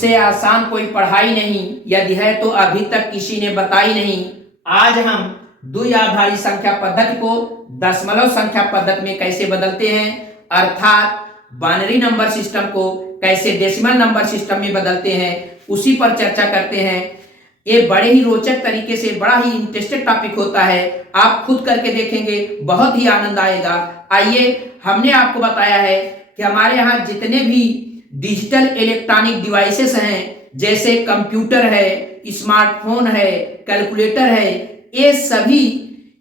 इससे आसान कोई पढ़ाई नहीं, यदि है तो अभी तक किसी ने बताई नहीं। आज हम द्विआधारी संख्या पद्धति को दशमलव संख्या पद्धति में कैसे बदलते हैं, अर्थात बाइनरी नंबर सिस्टम को कैसे डेसिमल नंबर सिस्टम में बदलते हैं, उसी पर चर्चा करते हैं। ये बड़े ही रोचक तरीके से बड़ा ही इंटरेस्टिंग टॉपिक होता है। आप खुद करके देखेंगे, बहुत ही आनंद आएगा। आइए, हमने आपको बताया है कि हमारे यहाँ जितने भी डिजिटल इलेक्ट्रॉनिक डिवाइसेस हैं, जैसे कंप्यूटर है, स्मार्टफोन है, कैलकुलेटर है, ये सभी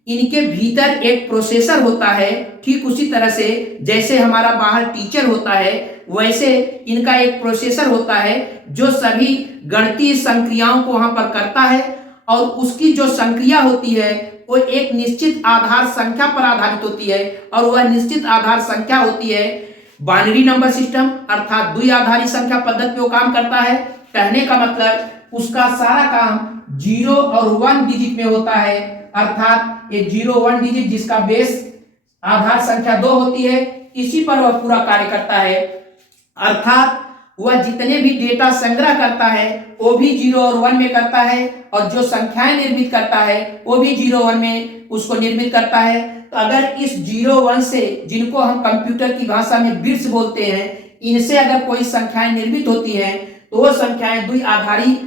इनके भीतर एक प्रोसेसर होता है। ठीक उसी तरह से जैसे हमारा बाहर टीचर होता है, वैसे इनका एक प्रोसेसर होता है जो सभी गणितीय संक्रियाओं को वहां पर करता है, और उसकी जो संक्रिया होती है वो एक निश्चित आधार संख्या पर आधारित होती है, और वह निश्चित आधार संख्या होती है बाइनरी नंबर सिस्टम, अर्थात द्विआधारी संख्या पद्धति पे वो काम करता है। कहने का मतलब उसका सारा काम 0 और 1 डिजिट में होता है, अर्थात ये 0 1 डिजिट जिसका बेस आधार संख्या 2 होती है, इसी पर वह पूरा कार्य करता है। अर्थात वह जितने भी डेटा संग्रह करता है वो भी 0 और 1 में करता है, और जो संख्याएं निर्मित करता है वो भी 0 1 में उसको निर्मित करता है। तो अगर इस 0 1 से, जिनको हम कंप्यूटर की भाषा में बिट्स बोलते हैं, इनसे अगर कोई संख्याएं निर्मित होती हैं तो वो संख्याएं द्विआधारी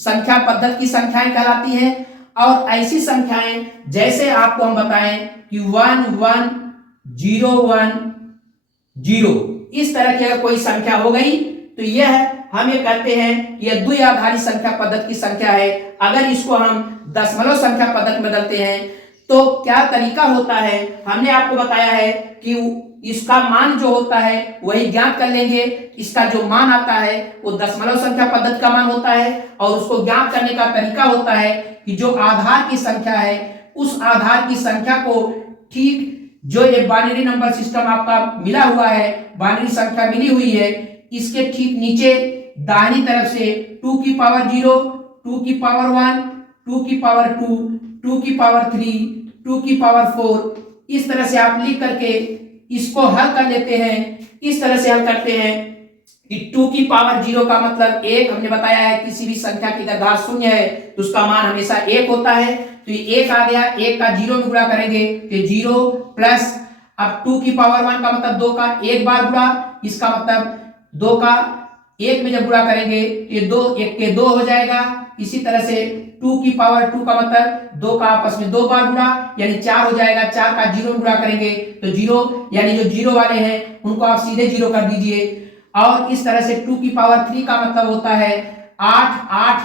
संख्या पद्धति की संख्याएं कहलाती हैं। और ऐसी संख्याएं जैसे आपको हम बताएं कि 1 1 0 1 0, इस तरह की अगर कोई संख्या हो गई तो यह हम ये कहते हैं कि यह द्विआधारी संख्या पद्धति की संख्या है। अगर इसको हम दशमलव संख्या पद्धति में बदलते हैं तो क्या तरीका होता है, हमने आपको बताया है कि इसका मान जो होता है वही ज्ञात कर लेंगे। इसका जो मान आता है वो दशमलव संख्या पद्धति का मान होता है, और उसको ज्ञात करने का तरीका होता है कि जो आधार की संख्या है उस आधार की संख्या को ठीक जो ये बाइनरी नंबर सिस्टम आपका मिला हुआ है, बाइनरी संख्या मिली हुई है, इसके ठीक नीचे दाहिनी तरफ से 2 की पावर 0, 2 की पावर 1, 2 की पावर 2, 2 की पावर 3, 2 की पावर 4, इस तरह से आप लिख करके इसको हल कर लेते हैं। इस तरह से हल करते हैं कि 2 की पावर 0 का मतलब 1, हमने बताया है किसी भी संख्या की अगर घात 0 है तो उसका मान हमेशा 1 होता है। तो ये 1 आ गया, 1 का 0 में गुणा करेंगे तो 0 प्लस, अब 2 की पावर 1 का मतलब 2 का 1 बार गुणा, इसका मतलब 2 का 1 में जब गुणा करेंगे ये 2 1 के 2 हो जाएगा। इसी तरह से 2 की पावर 2 का मतलब 2 का आपस में 2 बार गुणा, यानी 4 हो जाएगा। 4 का 0 में गुणा करेंगे तो 0, यानी जो 0 वाले हैं उनको आप सीधे 0 कर दीजिए। और इस तरह से 2 की पावर 3 का मतलब होता है 8, 8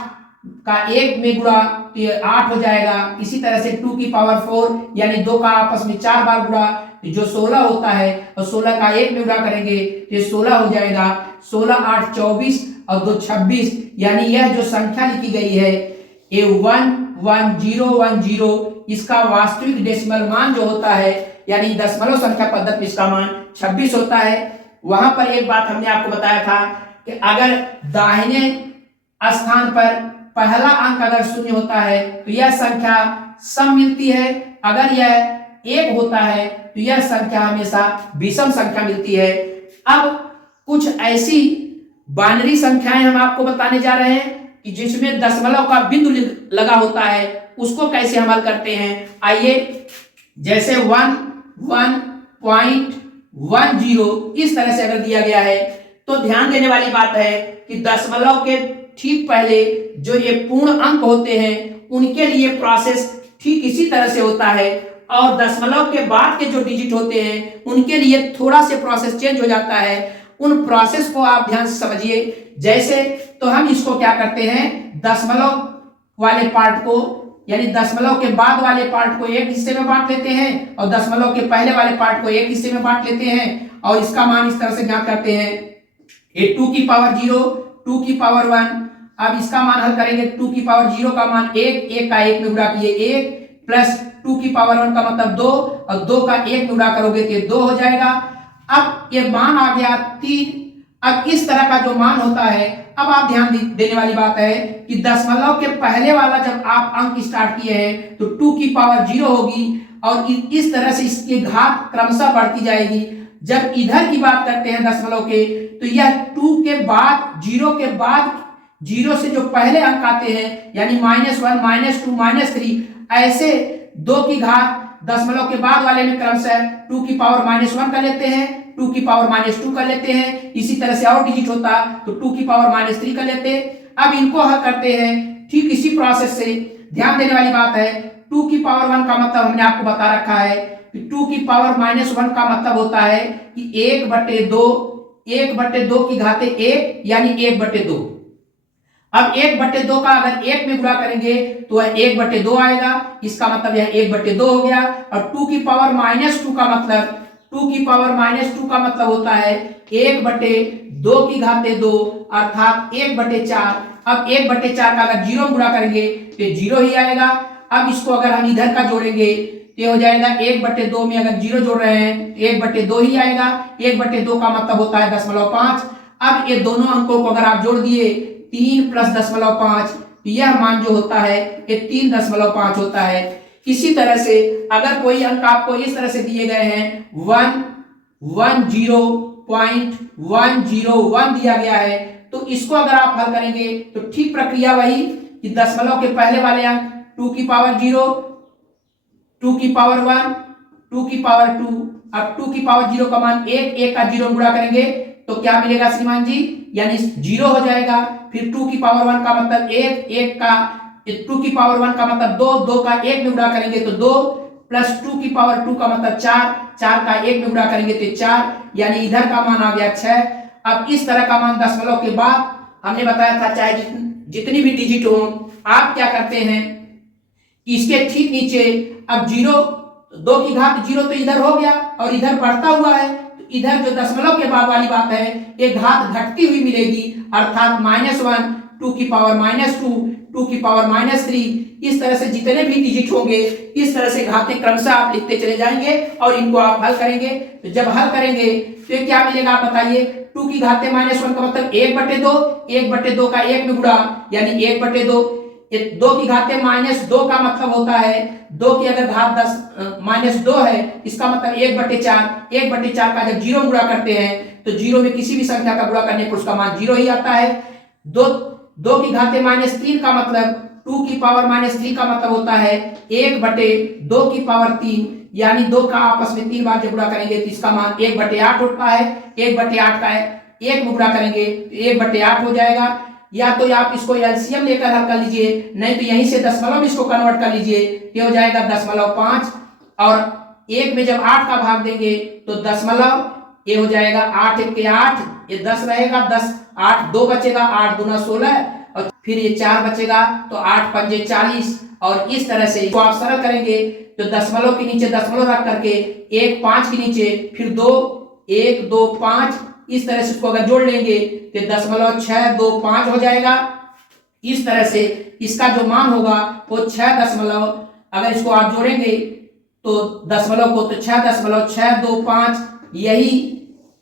का 1 में गुणा तो ये 8 हो जाएगा। इसी तरह से 2 की पावर 4 यानी 2 का आपस में 4 बार गुणा जो 16 होता है, और 16 का 1 में गुणा करेंगे तो ये 16 हो जाएगा। 16 8 24 और 2 26, यानी यह जो संख्या लिखी गई है ये 1 1 0 1 0, इसका वास्तविक डेसिमल मान जो होता है यानी दशमलव संख्या पद्धति में इसका मान 26 होता है। वहां पर एक बात हमने आपको बताया था कि अगर दाहिने स्थान पर पहला अंक अगर 0 होता है तो यह संख्या सम मिलती है, अगर यह 1 होता है तो यह संख्या हमेशा विषम संख्या मिलती है। अब कुछ ऐसी बाइनरी संख्याएं हम आपको बताने जा रहे हैं कि जिसमें दशमलव का बिंदु लगा होता है, उसको कैसे हम हल करते हैं। आइए, जैसे 1 1.10 इस तरह से अगर दिया गया है तो ध्यान देने वाली बात है कि दशमलव के ठीक पहले जो ये पूर्ण अंक होते हैं उनके लिए प्रोसेस ठीक इसी तरह से होता है, और दशमलव के बाद के जो डिजिट होते हैं उनके लिए थोड़ा से प्रोसेस चेंज हो जाता है। उन प्रोसेस को आप ध्यान से समझिए। जैसे तो हम इसको क्या करते हैं, दशमलव वाले पार्ट को यानी दशमलव के बाद वाले पार्ट को एक हिस्से में बांट लेते हैं, और दशमलव के पहले वाले पार्ट को एक हिस्से में बांट लेते हैं, और इसका मान इस तरह से ज्ञात करते हैं। ये 2 की पावर 0, 2 की पावर 1, अब इसका मान हल करेंगे। 2 की पावर 0 का मान 1, 1 का 1 में गुणा किए 1, प्लस 2 की पावर 1 का मतलब 2, और 2 का 1 में गुणा करोगे तो 2 हो जाएगा। अब ये मान आ गया 3। अब इस तरह का जो मान होता है, अब आप ध्यान देने वाली बात है कि दशमलव के पहले वाला जब आप अंक स्टार्ट किए हैं तो 2 की पावर 0 होगी, और इस तरह से इसकी घात क्रमशः बढ़ती जाएगी। जब इधर की बात करते हैं दशमलव के, तो यह 2 के बाद, 0 के बाद, 0 से जो पहले अंक आते हैं यानी -1, -2, -3, ऐसे 2 की घात दशमलव के बाद वाले में क्रमशः 2 की पावर -1 कर लेते हैं, 2 की पावर -2 कर लेते हैं, इसी तरह से और डिजिट होता तो 2 की पावर -3 कर लेते। अब इनको हल करते हैं ठीक इसी प्रोसेस से। ध्यान देने वाली बात है, 2 की पावर 1 का मतलब हमने आपको बता रखा है कि 2 की पावर -1 का मतलब होता है कि 1/2 की घाते 1 यानी 1/2। अब 1/2 का अगर 1 में गुणा करेंगे तो वह 1/2 आएगा, इसका मतलब यह 1/2 हो गया। और 2 की पावर -2 का मतलब, 2 की पावर -2 का मतलब होता है 1/2 की घाते 2 अर्थात 1/4। अब 1/4 का अगर 0 में गुणा करेंगे तो 0 ही आएगा। अब इसको अगर हम इधर का जोड़ेंगे तो हो जाएगा 1/2 में अगर 0 जोड़ रहे हैं तो 1/2 ही आएगा। 1/2 का मतलब होता है 0.5। अब ये दोनों अंकों को अगर आप जोड़ दिए 3 + 0.5, यह मान जो होता है ये 3.5 होता है। इसी तरह से अगर कोई अंक आपको इस तरह से दिए गए हैं 110.101 दिया गया है, तो इसको अगर आप हल करेंगे तो ठीक प्रक्रिया वही कि दशमलव के पहले वाले अंक 2 की पावर 0, 2 की पावर 1, 2 की पावर 2। अब 2 की पावर 0 का मान 1, 1 का 0 गुणा करेंगे तो क्या मिलेगा श्रीमान जी, यानी 0 हो जाएगा। फिर 2 की पावर 1 का मतलब 1, 1 का 2 की पावर 1 का मतलब 2, 2 का 1 में गुणा करेंगे तो 2, प्लस 2 की पावर 2 का मतलब 4, 4 का 1 में गुणा करेंगे तो 4, यानी इधर का मान आ गया 6। अब इस तरह का मान दशमलव के बाद हमने बताया था चाहे जितनी भी डिजिट हो, आप क्या करते हैं कि इसके ठीक नीचे अब 0, 2 की घात 0 तो इधर हो गया और इधर बढ़ता हुआ है, तो इधर जो दशमलव के बाद वाली बात है एक घात घटती हुई मिलेगी अर्थात -1, 2 की पावर -2, 2 की पावर -3। इस तरह से जितने भी डिजिट होंगे इस तरह से घातें क्रमशः आप लिखते चले जाएंगे और इनको आप हल करेंगे। तो जब हल करेंगे तो क्या मिलेगा आप बताइए। 2 की घाते -1 का मतलब 1/2, 1/2 का 1 में गुणा यानी 1/2। 2 की घाते -2 का मतलब होता है 2 की अगर घात 2 है इसका मतलब 1/4। 1/4 का जब 0 गुणा करते हैं तो 0 में किसी भी संख्या का गुणा करने पर उसका मान 0 ही आता है। 2 की घाते -3 का मतलब 2 की पावर -3 का मतलब होता है 1/2 की पावर 3, यानी 2 का आपस में 3 बार जब गुणा करेंगे तो इसका मान 1/8 होता है। 1/8 का 1 में गुणा करेंगे तो 1/8 हो जाएगा। या तो आप इसको एलसीएम लेकर हल कर लीजिए, नहीं तो यहीं से दशमलव में इसको कन्वर्ट कर लीजिए, ये हो जाएगा 0.5। और 1 में जब 8 का भाग देंगे तो दशमलव, ये हो जाएगा 8 × 1 = 8, ये 10 रहेगा, 10, 8 2 बचेगा, 8 दूना 16 और फिर ये 4 बचेगा तो 8 पंजे 40। और इस तरह से इसको आप सरल करेंगे तो दशमलव के नीचे दशमलव रख करके 1 5 के नीचे फिर 2, 1 2 5, इस तरह से इसको अगर जोड़ लेंगे तो 0.625 हो जाएगा। इस तरह से इसका जो मान होगा वो 6 अगर इसको आप जोड़ेंगे तो दशमलव को तो 6.625, यही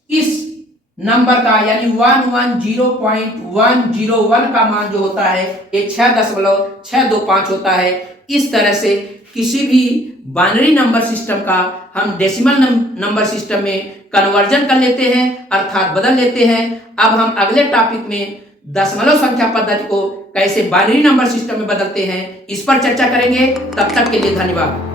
इस नंबर का यानी 110.101 का मान जो होता है ये 6.625 होता है। इस तरह से किसी भी बाइनरी नंबर सिस्टम का हम डेसिमल नंबर सिस्टम में कन्वर्जन कर लेते हैं अर्थात बदल लेते हैं। अब हम अगले टॉपिक में दशमलव संख्या पद्धति को कैसे बाइनरी नंबर सिस्टम में बदलते हैं इस पर चर्चा करेंगे। तब तक के लिए धन्यवाद।